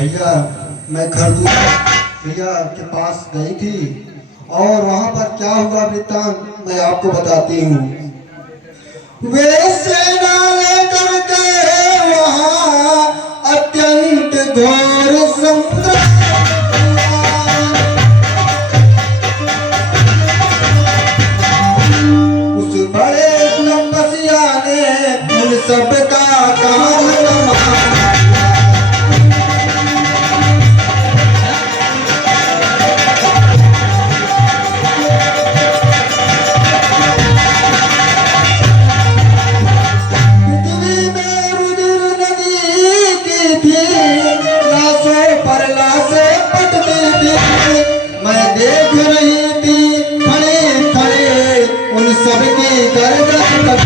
भैया मैं खरदूर भैया के पास गई थी और वहां पर क्या हुआ वृत्तांत मैं आपको बताती हूँ। वे सेना लेकर गए वहां अत्यंत घोर संग्राम, उस बड़े तपस्या ने उन सबका काम तमाम। मैं देख रही थी खड़े खड़े उन सबकी गर्दन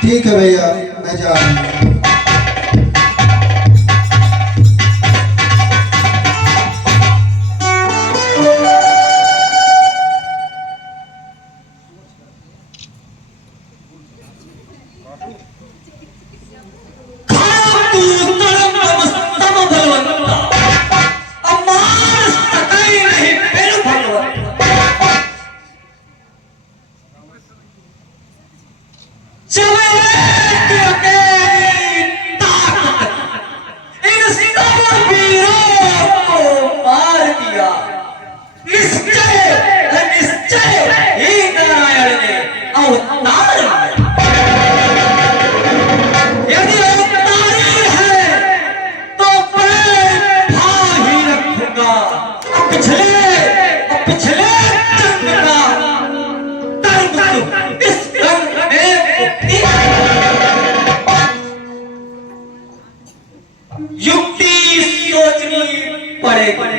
ठीक है भैया मैं जा रहा हूँ। युक्ति सोचनी पड़ेगी।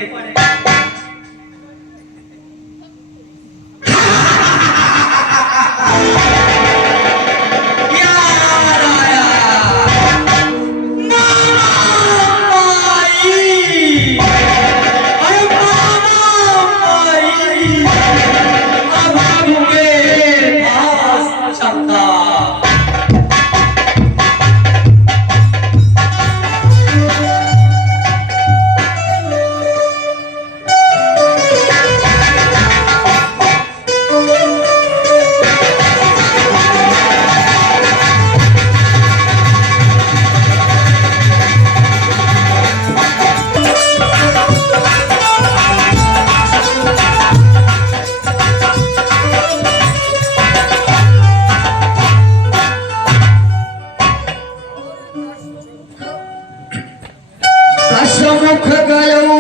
मुख गयो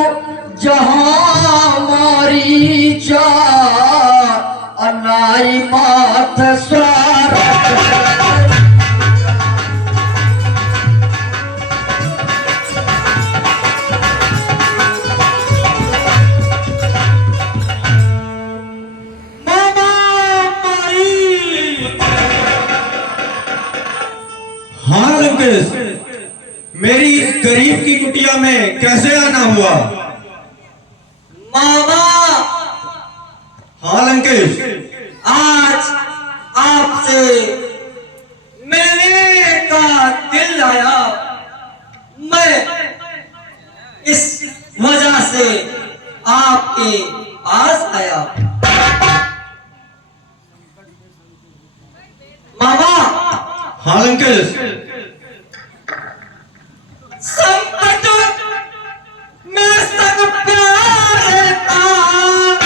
जहाँ मारी चार अनाई माथ स्वार हाँ लंकेश, मेरी गरीब की कुटिया में कैसे आना हुआ? मामा हाँ लंकेश, आज आपसे मिलने का दिल आया। मैं इस वजह से आपके पास आया। मामा हाँ लंकेश, संकट में संग प्यार था।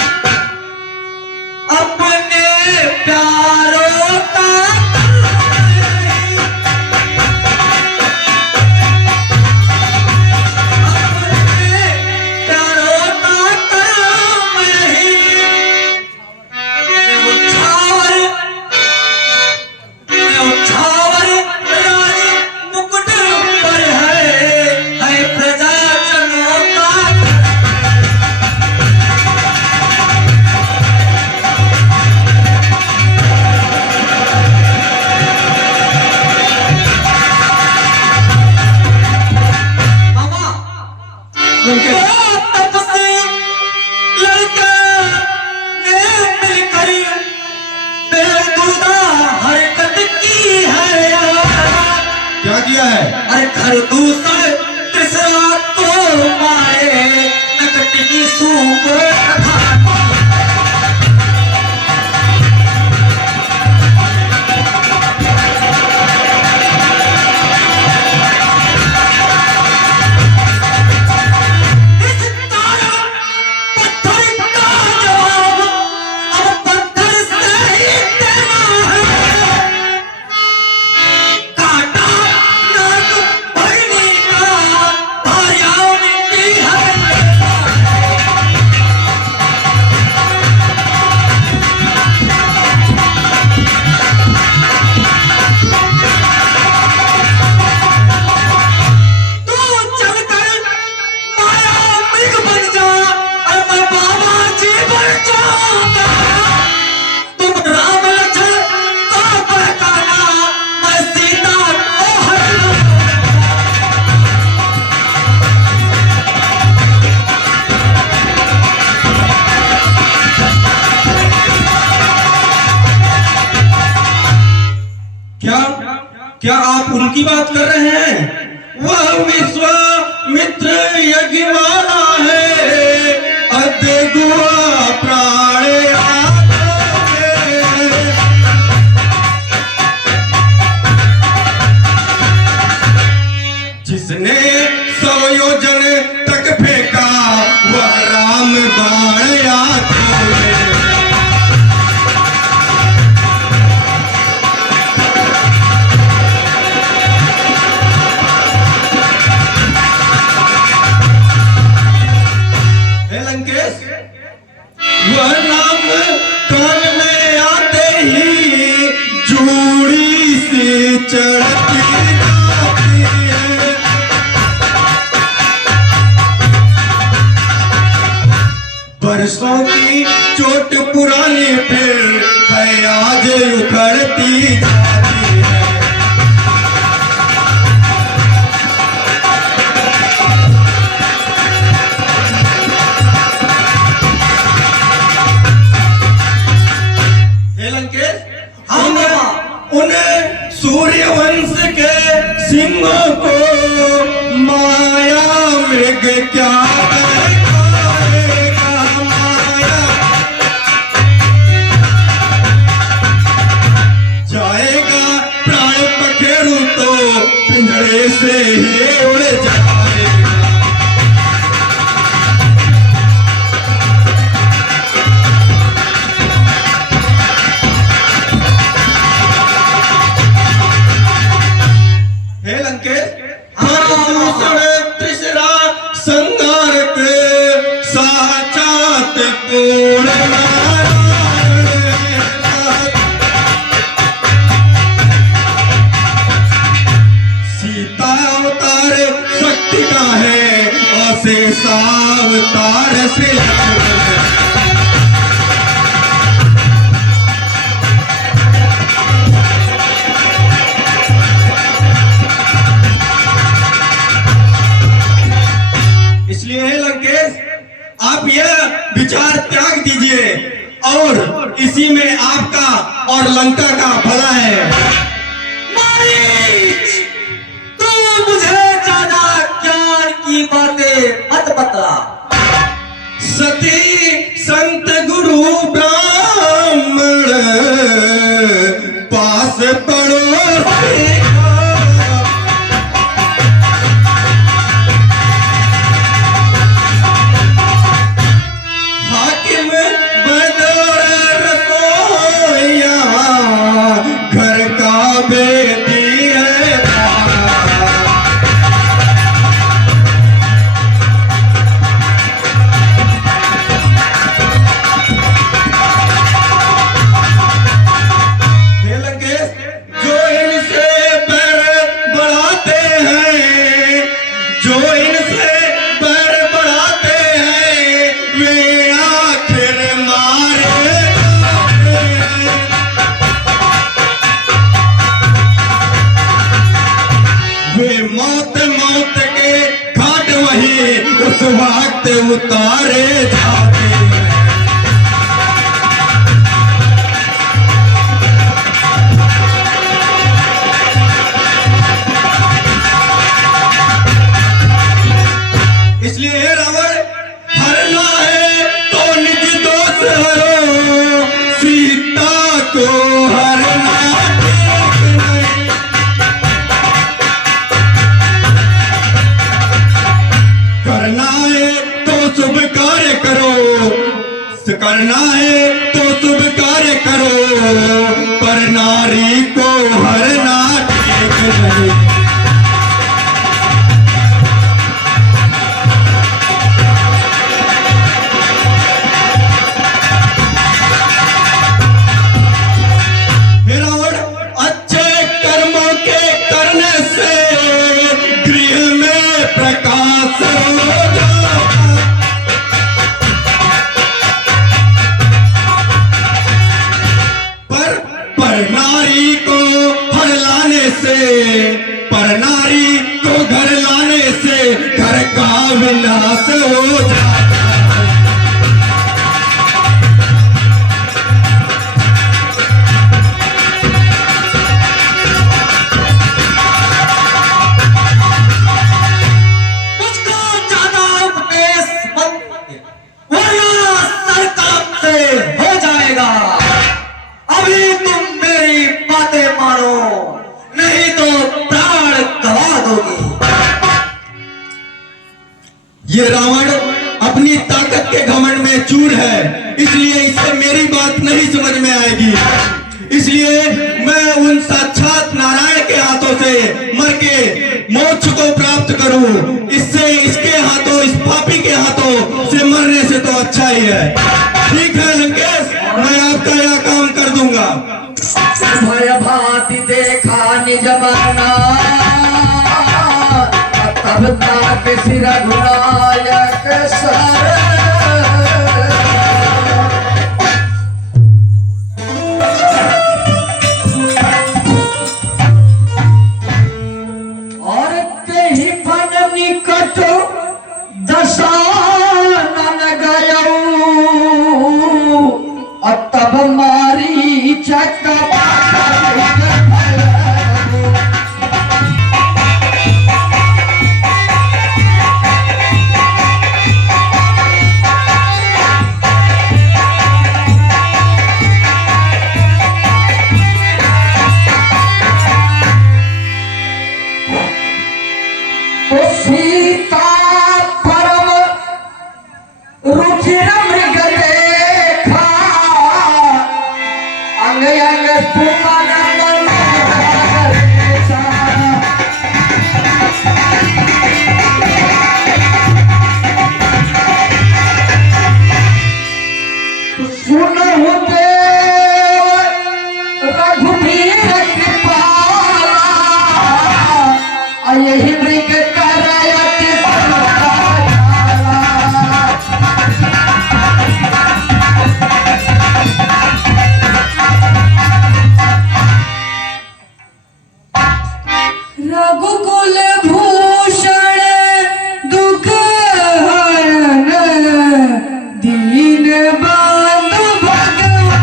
लंकेश तब से लड़का ने मिलकर बेहुदा हरकत की है। क्या किया है? अरे खरदूषण तीसरा को मारे नकट की सूप रखा। क्या आप उनकी बात कर रहे हैं? वह विश्वामित्र यज्ञ वाला है, अद्य गुआ प्राण जिसने 100 योजन तक फेंका वह राम बाण याद वह नाम कान में आते ही जूड़ी से चढ़ती जाती है। बरसों की चोट पुरानी फिर है आज उखड़ती जाती है। उन्हें सूर्यवंश के सिंहों को माया मृग क्या करेगा माया जाएगा प्राण पखेरु तो पिंजरे से ही उड़ जाएगा। तीसरा संगारक साचात पूर्ण सीता अवतार शक्ति का है अशेषावतार से आप यह विचार त्याग दीजिए और इसी में आपका और लंका का भला है। तू मुझे ज्यादा ज्ञान की बातें मत बतला। सती संत गुरु ब्राह्मण पास पड़ो जो वक्त उतारे जाते हैं। इसलिए हे रावण, हरना है तो निज दोष हरो, सीता को हरना ठीक नहीं। करना है तो शुभ कार्य करो, करना है तो शुभ कार्य करो, पर नारी को हरना ठीक नहीं। पर नारी को घर लाने से घर का विनाश हो जाता है। मुझको ज्यादा उपदेश मत, वरना सर कलम से हो जाएगा। अभी तुम मेरी बातें मानो, नहीं तो प्राण गवा दोगे। ये रावण अपनी ताकत के घमंड में चूर है, इसलिए इसे मेरी बात नहीं समझ में आएगी। इसलिए मैं उन साक्षात नारायण के हाथों से मर के मोक्ष को प्राप्त करूं, इससे इसके हाथों, इस पापी के हाथों से मरने से तो अच्छा ही है। ठीक है लंकेश, मैं आपका यह काम कर दूंगा। भय भांति देखा निज मरना, तब तक सिर घुरायक सर। और तेहि फन निकट दशानन गयौ, तब मारी चक सीता परम रुचिर मृग देखा, अंग अंग पुमन सुनहु देव रघुबीर कृपाला, यही मृग करयति रघुकुल भूषण दुख हरण, दीन बंधु भगवान।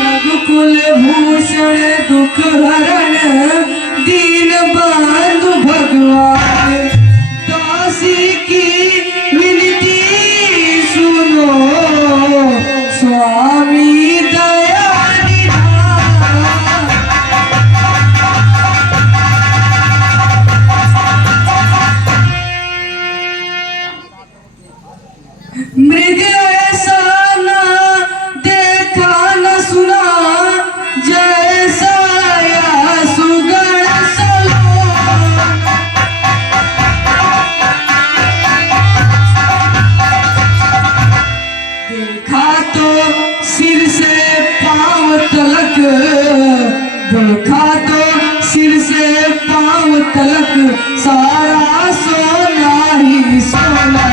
रघुकुल भूषण दुख हरण, दीन बंधु भगवान। दासी की विनती सुनो, स्वामी दया निधान। मृग ऐसा न देखा न सुना, जैसा या सुगण सलोन। देखा तो सिर से पांव तलक, देखा तो सिर से पांव तलक, सारा सोना ही सोना।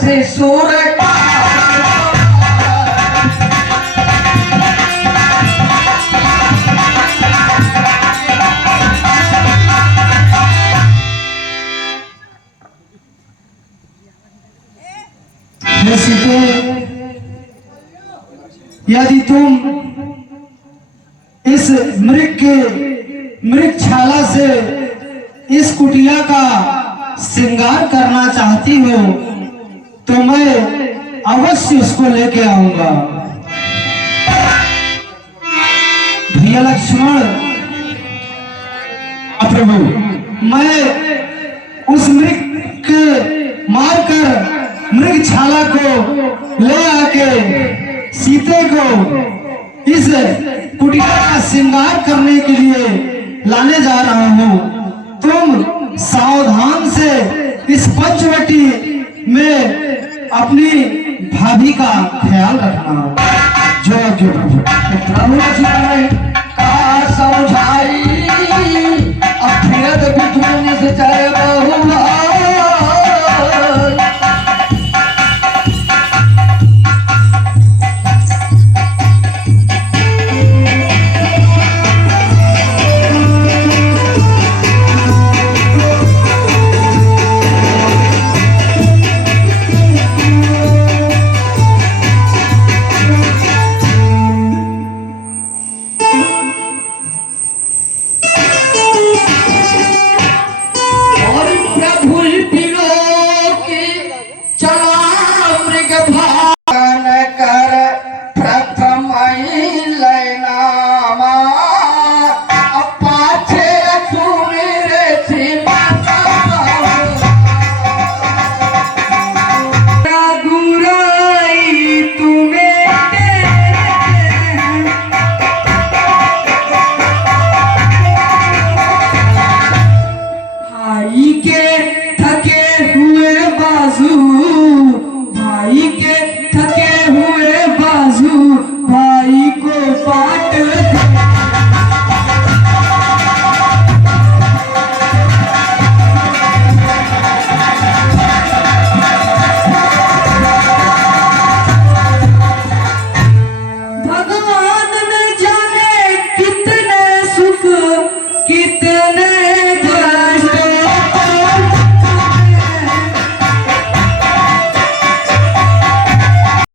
से सूर सीते, यदि तुम इस मृगशाला से इस कुटिया का श्रृंगार करना चाहती हो तो मैं अवश्य उसको लेके आऊंगा। भैया लक्ष्मण, प्रभु, मैं उस मृग के मारकर मृगशाला को ले आके सीते को इस कुटिया का श्रृंगार करने के लिए लाने जा रहा हूँ। तुम सावधान से इस पंचवटी में अपनी भाभी का ख्याल रखना। जो प्रभु।